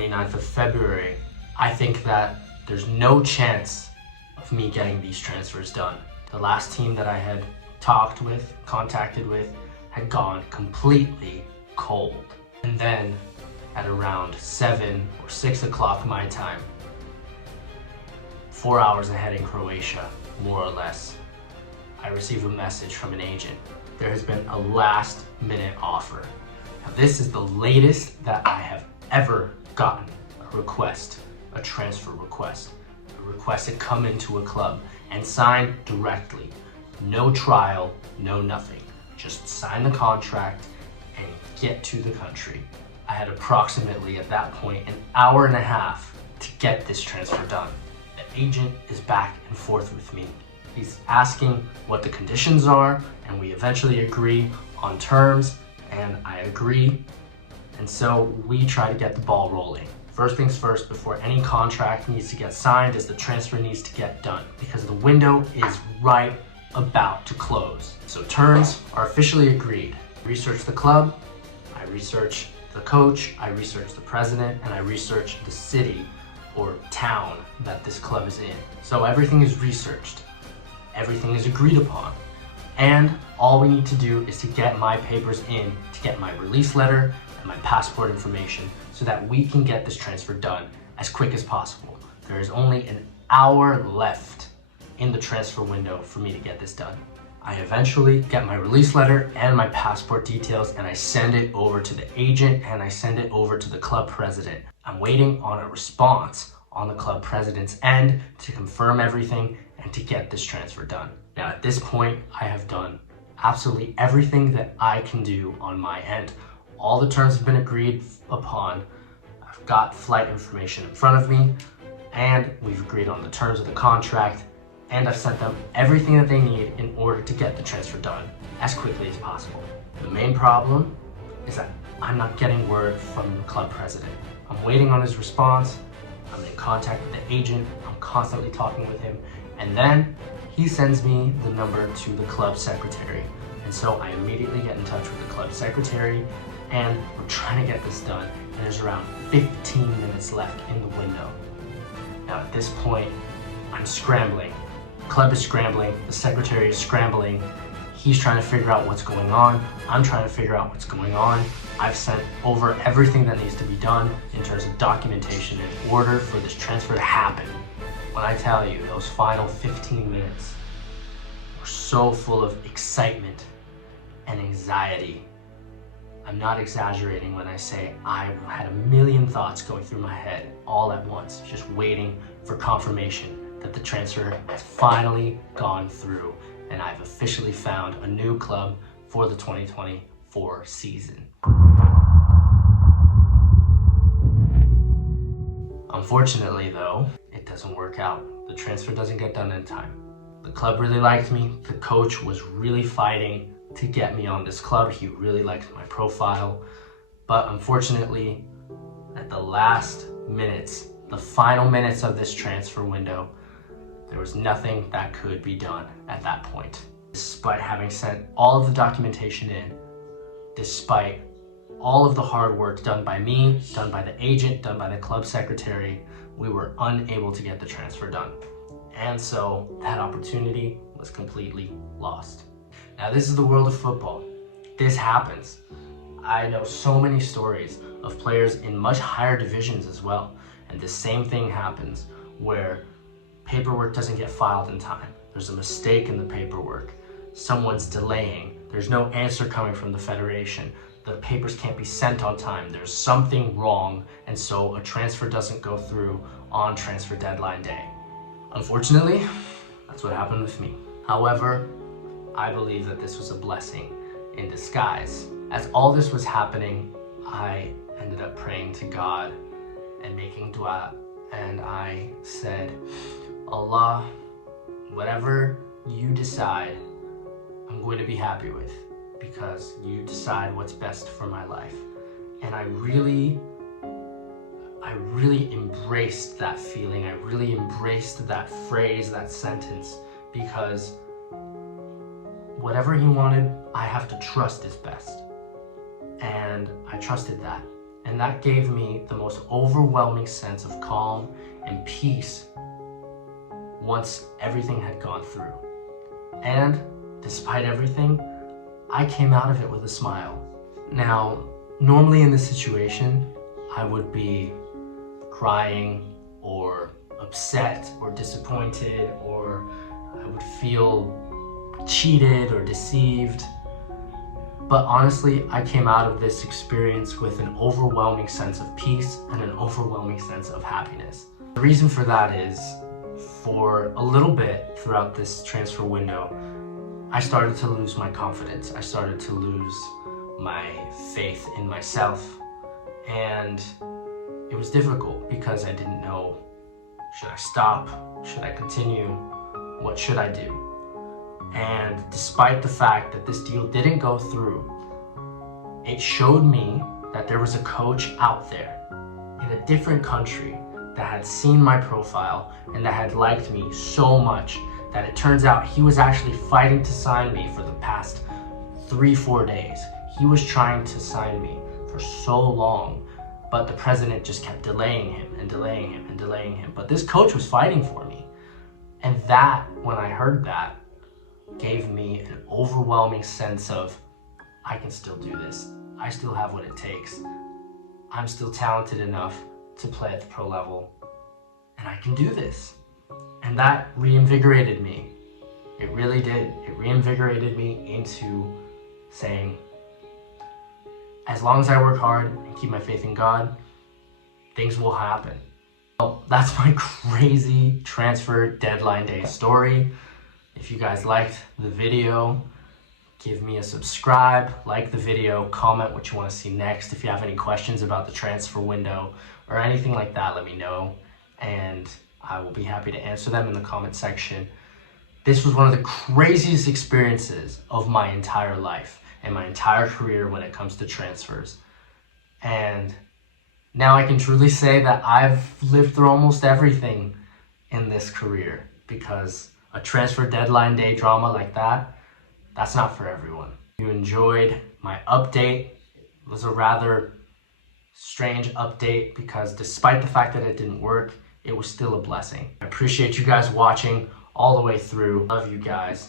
29th of February, I think that there's no chance of me getting these transfers done. The last team that I had contacted with, had gone completely cold. And then at around 7 or 6 o'clock my time, 4 hours ahead in Croatia, more or less, I received a message from an agent. There has been a last minute offer. Now, this is the latest that I have ever gotten a request, a transfer request, a request to come into a club and sign directly. No trial, no nothing. Just sign the contract and get to the country. I had approximately at that point an hour and a half to get this transfer done. The agent is back and forth with me. He's asking what the conditions are, and we eventually agree on terms, and I agree. And so we try to get the ball rolling. First things first, before any contract needs to get signed, is the transfer needs to get done, because the window is right about to close. So terms are officially agreed. I research the club, I research the coach, I research the president, and I research the city or town that this club is in. So everything is researched, everything is agreed upon, and all we need to do is to get my papers in, to get my release letter and my passport information, so that we can get this transfer done as quick as possible. There is only an hour left in the transfer window for me to get this done. I eventually get my release letter and my passport details, and I send it over to the agent and I send it over to the club president. I'm waiting on a response on the club president's end to confirm everything and to get this transfer done. Now at this point, I have done absolutely everything that I can do on my end. All the terms have been agreed upon. I've got flight information in front of me, and we've agreed on the terms of the contract, and I've sent them everything that they need in order to get the transfer done as quickly as possible. The main problem is that I'm not getting word from the club president. I'm waiting on his response. I'm in contact with the agent. I'm constantly talking with him. And then he sends me the number to the club secretary. And so I immediately get in touch with the club secretary, and we're trying to get this done. And there's around 15 minutes left in the window. Now at this point, I'm scrambling. The club is scrambling, the secretary is scrambling. He's trying to figure out what's going on. I'm trying to figure out what's going on. I've sent over everything that needs to be done in terms of documentation in order for this transfer to happen. When I tell you, those final 15 minutes were so full of excitement and anxiety. I'm not exaggerating when I say I had a million thoughts going through my head all at once, just waiting for confirmation that the transfer has finally gone through, and I've officially found a new club for the 2024 season. Unfortunately though, it doesn't work out. The transfer doesn't get done in time. The club really liked me. The coach was really fighting to get me on this club. He really liked my profile. But unfortunately, at the last minutes, the final minutes of this transfer window, there was nothing that could be done at that point. Despite having sent all of the documentation in, despite all of the hard work done by me, done by the agent, done by the club secretary, we were unable to get the transfer done. And so that opportunity was completely lost. Now this is the world of football. This happens. I know so many stories of players in much higher divisions as well. And the same thing happens where paperwork doesn't get filed in time. There's a mistake in the paperwork. Someone's delaying. There's no answer coming from the federation. The papers can't be sent on time. There's something wrong, and so a transfer doesn't go through on transfer deadline day. Unfortunately, that's what happened with me. However, I believe that this was a blessing in disguise. As all this was happening, I ended up praying to God and making dua, and I said, Allah, whatever you decide, I'm going to be happy with, because you decide what's best for my life. And I really embraced that feeling. I really embraced that phrase, that sentence, because whatever he wanted, I have to trust is best. And I trusted that. And that gave me the most overwhelming sense of calm and peace once everything had gone through. And despite everything, I came out of it with a smile. Now, normally in this situation, I would be crying or upset or disappointed, or I would feel cheated or deceived. But honestly, I came out of this experience with an overwhelming sense of peace and an overwhelming sense of happiness. The reason for that is, for a little bit throughout this transfer window, I started to lose my confidence. I started to lose my faith in myself. And it was difficult because I didn't know, should I stop? Should I continue? What should I do? And despite the fact that this deal didn't go through, it showed me that there was a coach out there in a different country that had seen my profile and that had liked me so much that it turns out he was actually fighting to sign me for the past 3-4 days. He was trying to sign me for so long, but the president just kept delaying him and delaying him and delaying him. But this coach was fighting for me. And that, when I heard that, gave me an overwhelming sense of, I can still do this. I still have what it takes. I'm still talented enough to play at the pro level, and I can do this. And that reinvigorated me. It really did. It reinvigorated me into saying, as long as I work hard and keep my faith in God, things will happen. Well, that's my crazy transfer deadline day story. If you guys liked the video, give me a subscribe, like the video, comment what you want to see next. If you have any questions about the transfer window or anything like that, let me know, and I will be happy to answer them in the comment section. This was one of the craziest experiences of my entire life and my entire career when it comes to transfers. And now I can truly say that I've lived through almost everything in this career, because a transfer deadline day drama like that, that's not for everyone. If you enjoyed my update, it was a rather strange update because despite the fact that it didn't work, it was still a blessing. I appreciate you guys watching all the way through. Love you guys.